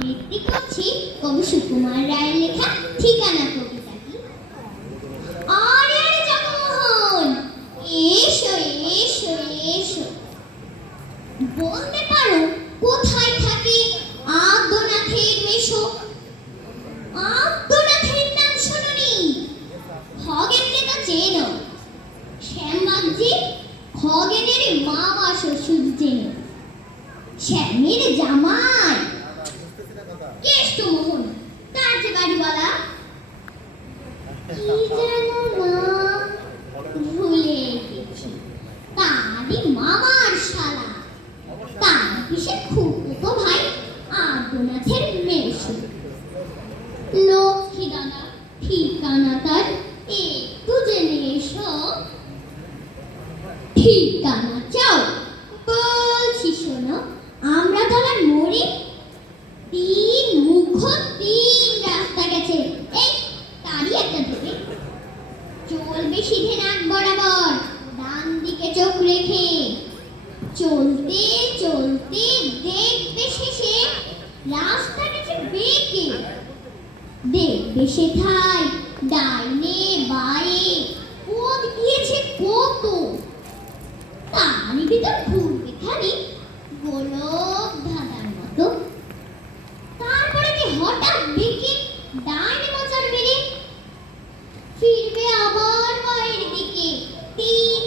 আবৃত্তি করছি কবি সুকুমার রায়ের লেখা ঠিকানা কবিতাটি। আরে আরে জগমোহন, এসো এসো এসো। বলতে পারো কোথায় থাকে আদ্যনাথের মেশো? আদ্যনাথের নাম শোনোনি? খগেনকে তো চেনো, শ্যামবাগজি খগেনের মামা শ্বশুর চেনো, শ্যামের জামাই কেষ্টমোহন, তার যে বাড়িওয়ালা কি যেন নাম ভুলে গেছি, তারই মামার শালা, তার পিসে খুকুতো ভাই আদ্যনাথের মেশো। লক্ষ্মী দাদা ঠিকানা তার একটু জেনে এসো। ঠিকানা চাও? বলছি শোনো, আমরা তলার মোড়ে 3 মুখ 3 রাস্তা গেছে, এই তারই একটা ধরে চলবে সিধে নাক বরাবর, ডান দিকে চোখ রেখে। চলতে চলতে দেখবে শেষে রাস্তা গেছে বেঁকে, দেখবে সেথায় ডাইনে বাঁয়ে পথ গিয়েছে কত, তারই ভিতর ঘুরবে খালি গোলক ধাঁধার মতো। তারপরে কি হঠাৎ বেঁকে ডাইনে মোচড় মেরে ফিরবে আবার মায়ের দিকে 3